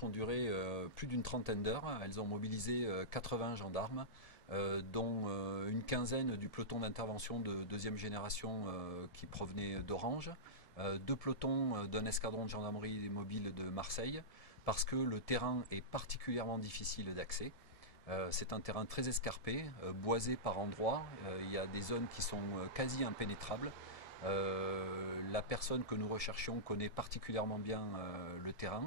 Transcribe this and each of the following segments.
Ont duré plus d'une trentaine d'heures. Elles ont mobilisé 80 gendarmes, dont une quinzaine du peloton d'intervention de deuxième génération qui provenait d'Orange, deux pelotons d'un escadron de gendarmerie mobile de Marseille, parce que le terrain est particulièrement difficile d'accès. C'est un terrain très escarpé, boisé par endroits. Il y a des zones qui sont quasi impénétrables. La personne que nous recherchions connaît particulièrement bien le terrain.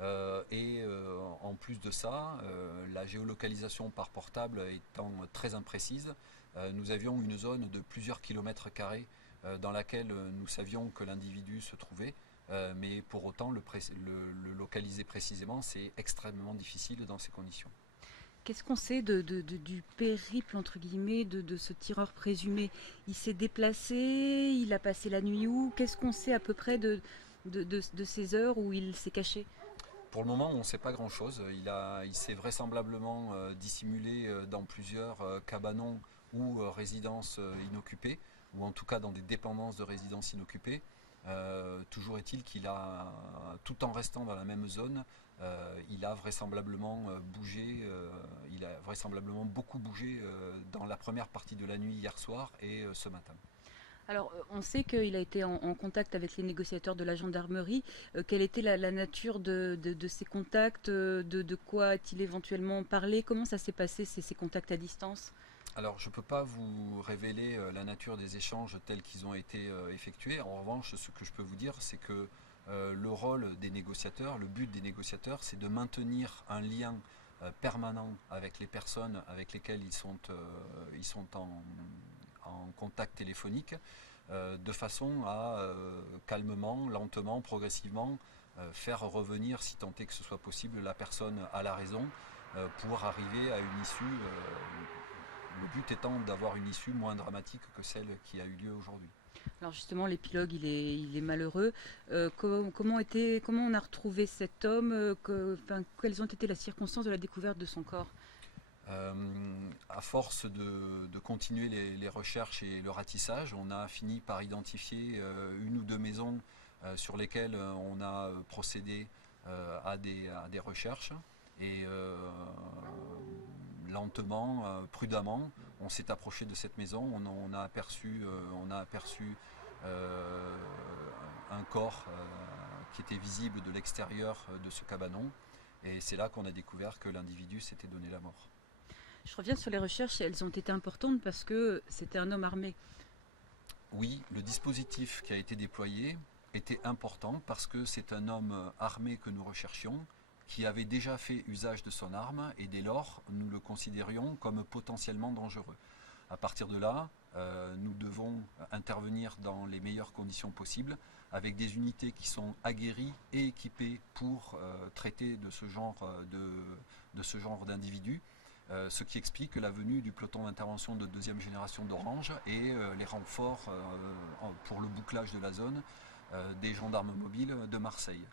En plus de ça, la géolocalisation par portable étant très imprécise, nous avions une zone de plusieurs kilomètres carrés dans laquelle nous savions que l'individu se trouvait, mais pour autant le localiser précisément, c'est extrêmement difficile dans ces conditions. Qu'est-ce qu'on sait du périple, entre guillemets, de ce tireur présumé? Il s'est déplacé, il a passé la nuit où? Qu'est-ce qu'on sait à peu près de ces heures où il s'est caché? Pour le moment, on ne sait pas grand-chose. Il s'est vraisemblablement dissimulé dans plusieurs cabanons ou résidences inoccupées, ou en tout cas dans des dépendances de résidences inoccupées. Toujours est-il qu'il a, tout en restant dans la même zone, il a vraisemblablement bougé, il a vraisemblablement beaucoup bougé dans la première partie de la nuit hier soir et ce matin. Alors, on sait qu'il a été en contact avec les négociateurs de la gendarmerie. Quelle était la nature de ces contacts? De quoi a-t-il éventuellement parlé? Comment ça s'est passé, ces contacts à distance? Alors, je ne peux pas vous révéler la nature des échanges tels qu'ils ont été effectués. En revanche, ce que je peux vous dire, c'est que le rôle des négociateurs, le but des négociateurs, c'est de maintenir un lien permanent avec les personnes avec lesquelles ils sont en contact téléphonique, de façon à calmement, lentement, progressivement faire revenir, si tant est que ce soit possible, la personne à la raison pour arriver à une issue. Le but étant d'avoir une issue moins dramatique que celle qui a eu lieu aujourd'hui. Alors justement, l'épilogue, il est malheureux. Comment on a retrouvé cet homme? Quelles ont été les circonstances de la découverte de son corps? À force de continuer les recherches et le ratissage, on a fini par identifier une ou deux maisons sur lesquelles on a procédé à des recherches. Et lentement, prudemment, on s'est approché de cette maison. On a aperçu euh, un corps qui était visible de l'extérieur de ce cabanon. Et c'est là qu'on a découvert que l'individu s'était donné la mort. Je reviens sur les recherches, elles ont été importantes parce que c'était un homme armé. Oui, le dispositif qui a été déployé était important parce que c'est un homme armé que nous recherchions, qui avait déjà fait usage de son arme et dès lors nous le considérions comme potentiellement dangereux. À partir de là, nous devons intervenir dans les meilleures conditions possibles avec des unités qui sont aguerries et équipées pour traiter de ce genre d'individus. Ce qui explique la venue du peloton d'intervention de deuxième génération d'Orange et les renforts pour le bouclage de la zone des gendarmes mobiles de Marseille.